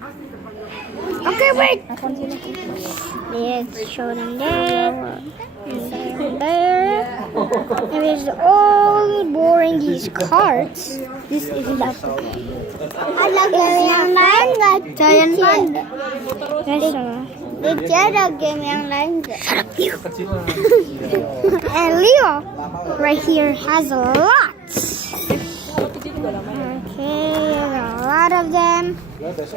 Okay, wait. Let's show them there. And there. It is all boring these cards. This is the Yang lain nggak giant one. ada game yang lain nggak? Shut up, you. And Leo right here has a lot. Okay, a lot of them. Let's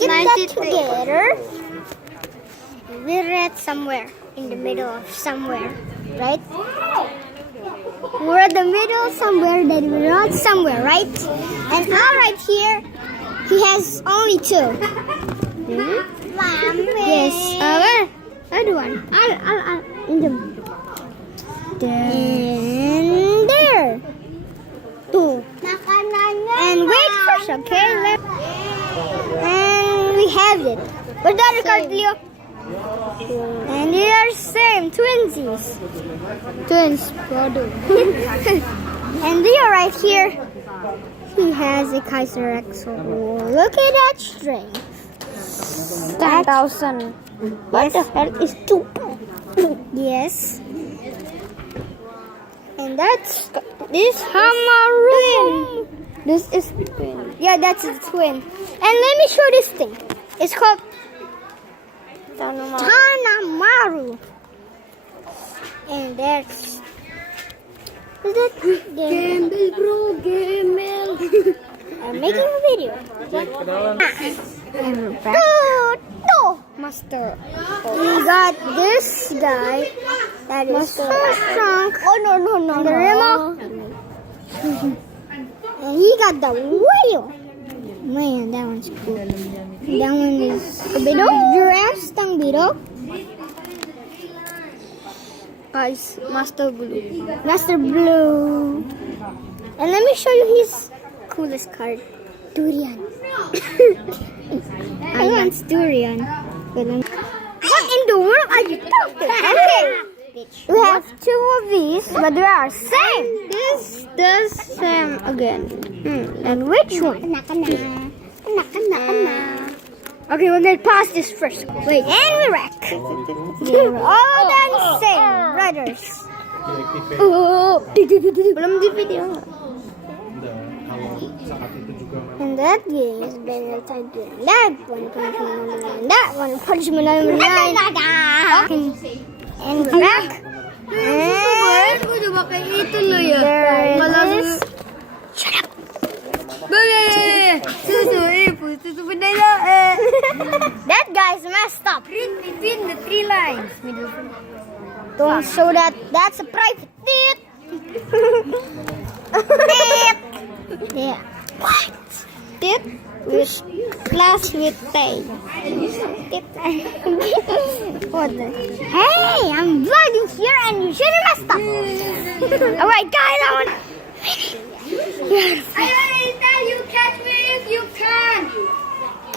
get that together. We're at somewhere in the middle of somewhere, right? We're at the middle somewhere, then we're not somewhere, right? And Al right here, he has only two. Yes. Where? Other one. Al. In the. Then there. Two. And wait first, okay? And we have it. What's the other card, Leo? And they are same, twinsies. Twins, brother. And Leo right here, he has a Kaiser XO. Look at that strength. 10,000. What the hell is 2? Yes. And that's this Hamaru. This is twin. Yeah, that's a twin. And let me show this thing. It's called Tanamaru. And that's Gamble, bro, Gamble. I'm making a video. And we're back. No, Master. We got this guy that is so strong. Oh no. The remote. And he got the whale. Man, that one's cool. That one is giraffes, tang biro. Guys, Master Blue. Master Blue. And let me show you his coolest card. Durian. I want durian. What in the world are you talking? Okay. We have two of these, but they are same. This does same again. And which one? Okay, we're gonna pause this first. Wait, and we wreck. They're all the same, brothers. Belum di video. And that game is better than that one. That one punishment number 9. And back. And Gue coba kayak itu loh ya. there it is. Shut up. Susu bendera. That guy's messed up. Read between the 3 lines. Don't show that. That's a private tip. Tip. Yeah. What? Tip with class with tay. Tip. What the? Hey, I'm vlogging here and you shouldn't mess up. Alright, guys, I want. I already tell you catch me if you can.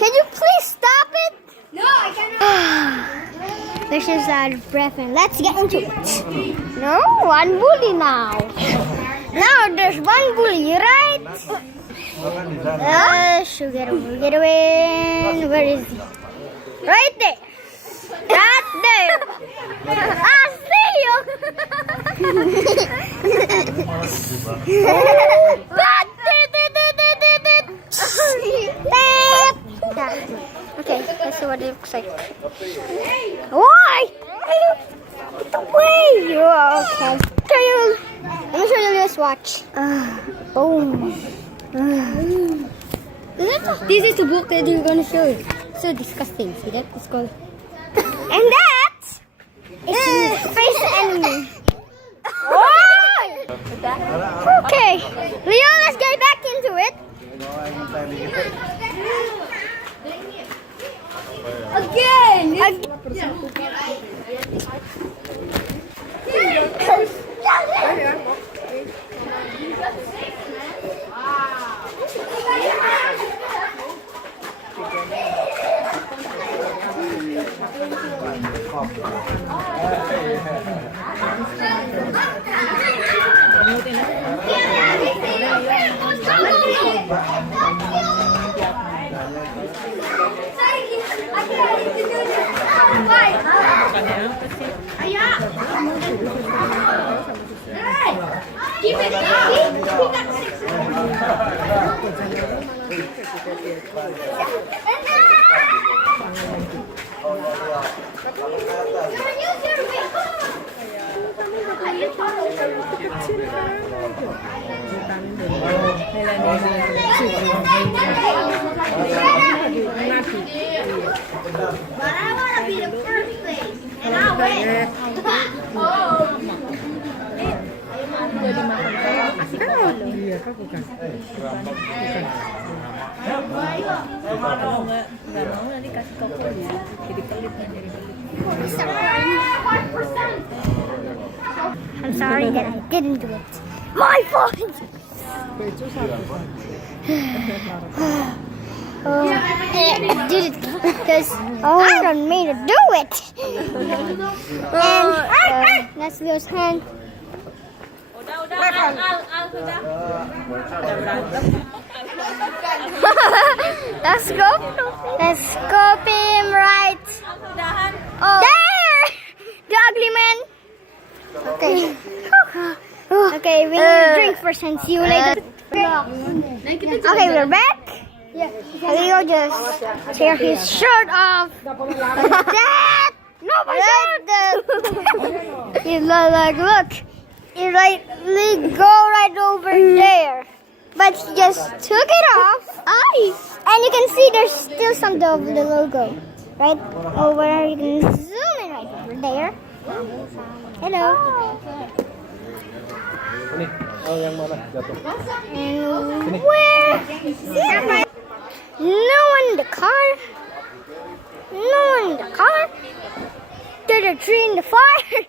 Can you please stop it? No, I cannot. This is out of breath and let's get into it. No, one bully now. Now there's one bully, right? Sugar, get away. Where is he? Right there. Right there. I see you. Okay, let's see what it looks like. Why? Get away! Okay. Let me show you this watch. Boom. This is the book that you're gonna show you. So disgusting. See that? It's called. And that is Space Enemy. Why? Okay, Leo, let's get back into it. Again! I can't wait to do this. Why? Hey, keep it up. He got 6. But I want to be the first place, and I'll win. I'm sorry that I didn't do it. My fault. I did it because I don't mean to do it. And that's Leo's hand. Let's scope him right. Oh. There! The ugly man. Okay. Okay, we need a drink first and see you later. Okay, we're back. Leo just tear his shirt off. That! No, my shirt! Look. It go right over there. But he just took it off. And you can see there's still some of the logo. Right over there. You can zoom in right over there. Hello. And where? No one in the car. No one in the car. There's a tree in the fire.